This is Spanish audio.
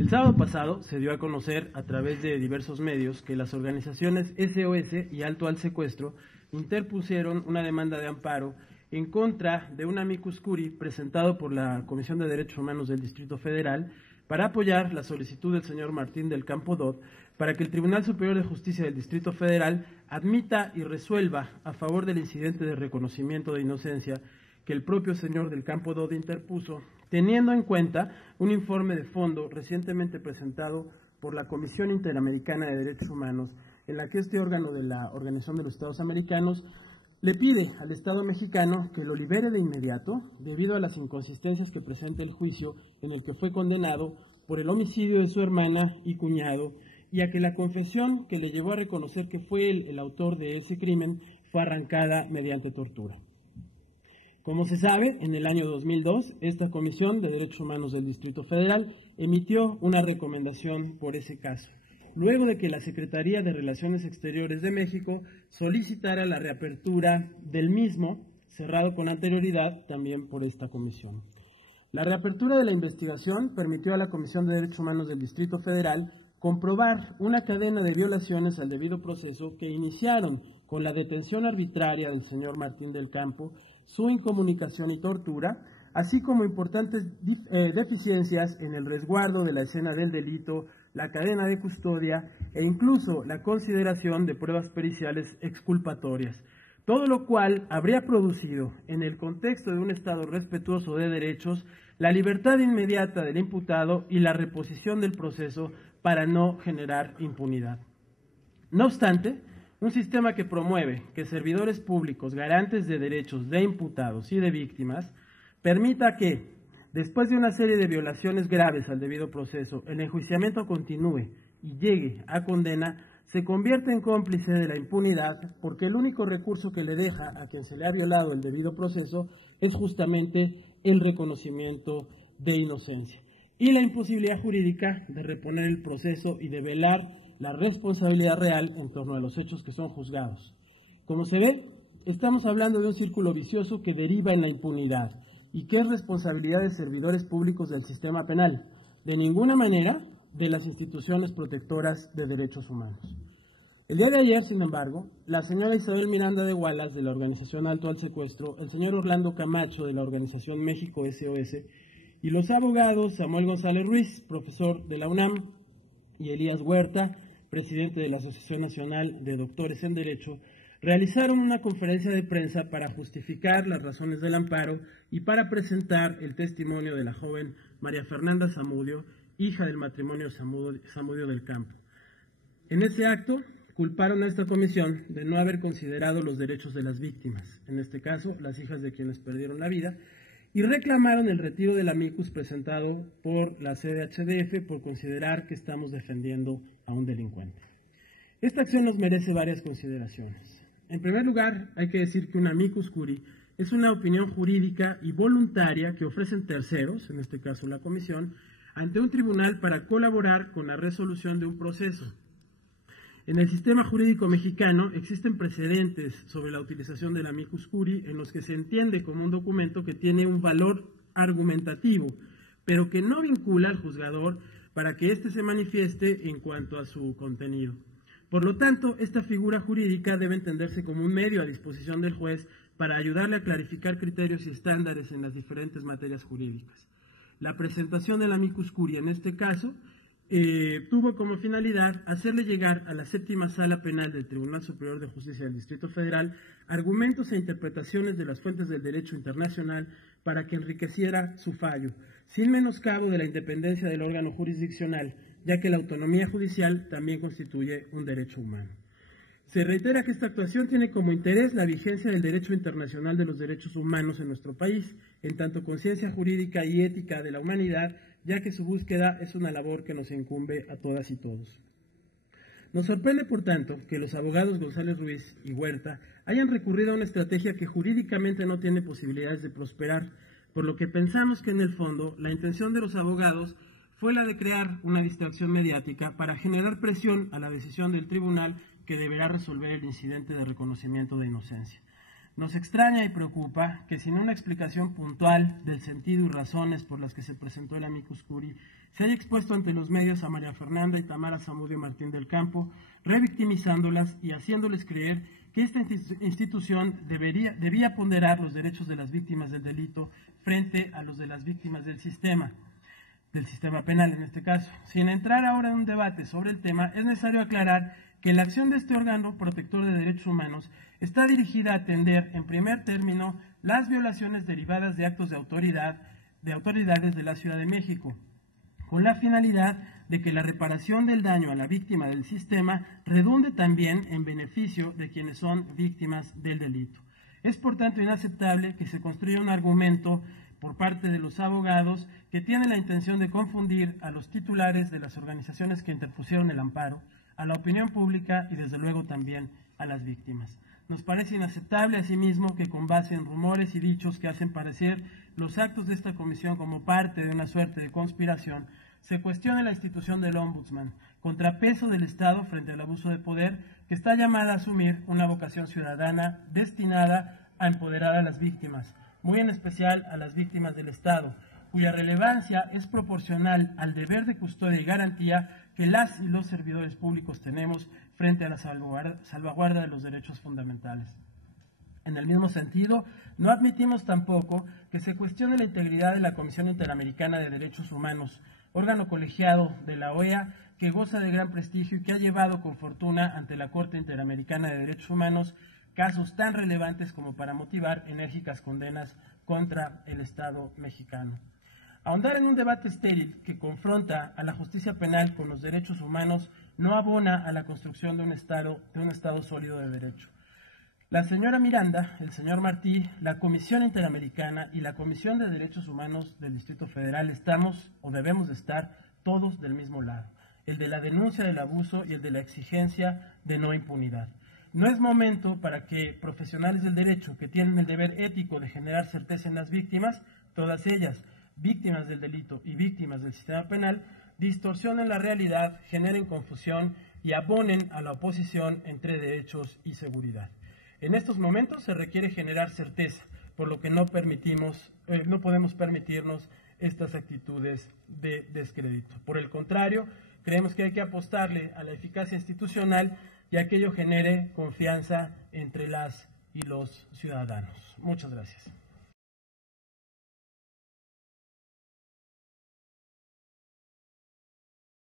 El sábado pasado se dio a conocer a través de diversos medios que las organizaciones SOS y Alto al Secuestro interpusieron una demanda de amparo en contra de un amicus curiae presentado por la Comisión de Derechos Humanos del Distrito Federal para apoyar la solicitud del señor Martín del Campo Dodd para que el Tribunal Superior de Justicia del Distrito Federal admita y resuelva a favor del incidente de reconocimiento de inocencia que el propio señor del Campo Dodd interpuso, teniendo en cuenta un informe de fondo recientemente presentado por la Comisión Interamericana de Derechos Humanos, en la que este órgano de la Organización de los Estados Americanos le pide al Estado mexicano que lo libere de inmediato debido a las inconsistencias que presenta el juicio en el que fue condenado por el homicidio de su hermana y cuñado, y a que la confesión que le llevó a reconocer que fue el autor de ese crimen fue arrancada mediante tortura. Como se sabe, en el año 2002, esta Comisión de Derechos Humanos del Distrito Federal emitió una recomendación por ese caso, luego de que la Secretaría de Relaciones Exteriores de México solicitara la reapertura del mismo, cerrado con anterioridad también por esta comisión. La reapertura de la investigación permitió a la Comisión de Derechos Humanos del Distrito Federal comprobar una cadena de violaciones al debido proceso que iniciaron con la detención arbitraria del señor Martín del Campo, su incomunicación y tortura, así como importantes deficiencias en el resguardo de la escena del delito, la cadena de custodia e incluso la consideración de pruebas periciales exculpatorias, todo lo cual habría producido, en el contexto de un Estado respetuoso de derechos, la libertad inmediata del imputado y la reposición del proceso para no generar impunidad. No obstante, un sistema que promueve que servidores públicos garantes de derechos de imputados y de víctimas permita que, después de una serie de violaciones graves al debido proceso, el enjuiciamiento continúe y llegue a condena, se convierte en cómplice de la impunidad porque el único recurso que le deja a quien se le ha violado el debido proceso es justamente el reconocimiento de inocencia y la imposibilidad jurídica de reponer el proceso y de velar la responsabilidad real en torno a los hechos que son juzgados. Como se ve, estamos hablando de un círculo vicioso que deriva en la impunidad y que es responsabilidad de servidores públicos del sistema penal, de ninguna manera de las instituciones protectoras de derechos humanos. El día de ayer, sin embargo, la señora Isabel Miranda de Wallace, de la organización Alto al Secuestro, el señor Orlando Camacho, de la organización México SOS, y los abogados Samuel González Ruiz, profesor de la UNAM, y Elías Huerta, presidente de la Asociación Nacional de Doctores en Derecho, realizaron una conferencia de prensa para justificar las razones del amparo y para presentar el testimonio de la joven María Fernanda Zamudio, hija del matrimonio Zamudio del Campo. En ese acto, culparon a esta comisión de no haber considerado los derechos de las víctimas, en este caso, las hijas de quienes perdieron la vida, y reclamaron el retiro del amicus presentado por la CDHDF por considerar que estamos defendiendo a un delincuente. Esta acción nos merece varias consideraciones. En primer lugar, hay que decir que un amicus curiae es una opinión jurídica y voluntaria que ofrecen terceros, en este caso la comisión, ante un tribunal para colaborar con la resolución de un proceso. En el sistema jurídico mexicano existen precedentes sobre la utilización del amicus curiae en los que se entiende como un documento que tiene un valor argumentativo, pero que no vincula al juzgador para que éste se manifieste en cuanto a su contenido. Por lo tanto, esta figura jurídica debe entenderse como un medio a disposición del juez para ayudarle a clarificar criterios y estándares en las diferentes materias jurídicas. La presentación del amicus curiae en este caso tuvo como finalidad hacerle llegar a la séptima sala penal del Tribunal Superior de Justicia del Distrito Federal argumentos e interpretaciones de las fuentes del derecho internacional para que enriqueciera su fallo, sin menoscabo de la independencia del órgano jurisdiccional, ya que la autonomía judicial también constituye un derecho humano. Se reitera que esta actuación tiene como interés la vigencia del derecho internacional de los derechos humanos en nuestro país, en tanto conciencia jurídica y ética de la humanidad, ya que su búsqueda es una labor que nos incumbe a todas y todos. Nos sorprende, por tanto, que los abogados González Ruiz y Huerta hayan recurrido a una estrategia que jurídicamente no tiene posibilidades de prosperar, por lo que pensamos que en el fondo la intención de los abogados fue la de crear una distracción mediática para generar presión a la decisión del tribunal que deberá resolver el incidente de reconocimiento de inocencia. Nos extraña y preocupa que sin una explicación puntual del sentido y razones por las que se presentó el amicus curiae, se haya expuesto ante los medios a María Fernanda y Tamara Zamudio Martín del Campo, revictimizándolas y haciéndoles creer que esta institución debía ponderar los derechos de las víctimas del delito frente a los de las víctimas del sistema penal en este caso. Sin entrar ahora en un debate sobre el tema, es necesario aclarar que la acción de este órgano protector de derechos humanos está dirigida a atender, en primer término, las violaciones derivadas de actos de autoridades de la Ciudad de México, con la finalidad de que la reparación del daño a la víctima del sistema redunde también en beneficio de quienes son víctimas del delito. Es por tanto inaceptable que se construya un argumento por parte de los abogados que tiene la intención de confundir a los titulares de las organizaciones que interpusieron el amparo, a la opinión pública y desde luego también a las víctimas. Nos parece inaceptable asimismo que con base en rumores y dichos que hacen parecer los actos de esta comisión como parte de una suerte de conspiración, se cuestione la institución del Ombudsman, contrapeso del Estado frente al abuso de poder, que está llamada a asumir una vocación ciudadana destinada a empoderar a las víctimas, muy en especial a las víctimas del Estado, cuya relevancia es proporcional al deber de custodia y garantía que las y los servidores públicos tenemos frente a la salvaguarda de los derechos fundamentales. En el mismo sentido, no admitimos tampoco que se cuestione la integridad de la Comisión Interamericana de Derechos Humanos, órgano colegiado de la OEA que goza de gran prestigio y que ha llevado con fortuna ante la Corte Interamericana de Derechos Humanos casos tan relevantes como para motivar enérgicas condenas contra el Estado mexicano. Ahondar en un debate estéril que confronta a la justicia penal con los derechos humanos no abona a la construcción de un Estado sólido de derecho. La señora Miranda, el señor Martí, la Comisión Interamericana y la Comisión de Derechos Humanos del Distrito Federal estamos o debemos de estar todos del mismo lado, el de la denuncia del abuso y el de la exigencia de no impunidad. No es momento para que profesionales del derecho que tienen el deber ético de generar certeza en las víctimas, todas ellas víctimas del delito y víctimas del sistema penal, distorsionen la realidad, generen confusión y abonen a la oposición entre derechos y seguridad. En estos momentos se requiere generar certeza, por lo que no podemos permitirnos estas actitudes de descrédito. Por el contrario, creemos que hay que apostarle a la eficacia institucional y a que ello genere confianza entre las y los ciudadanos. Muchas gracias.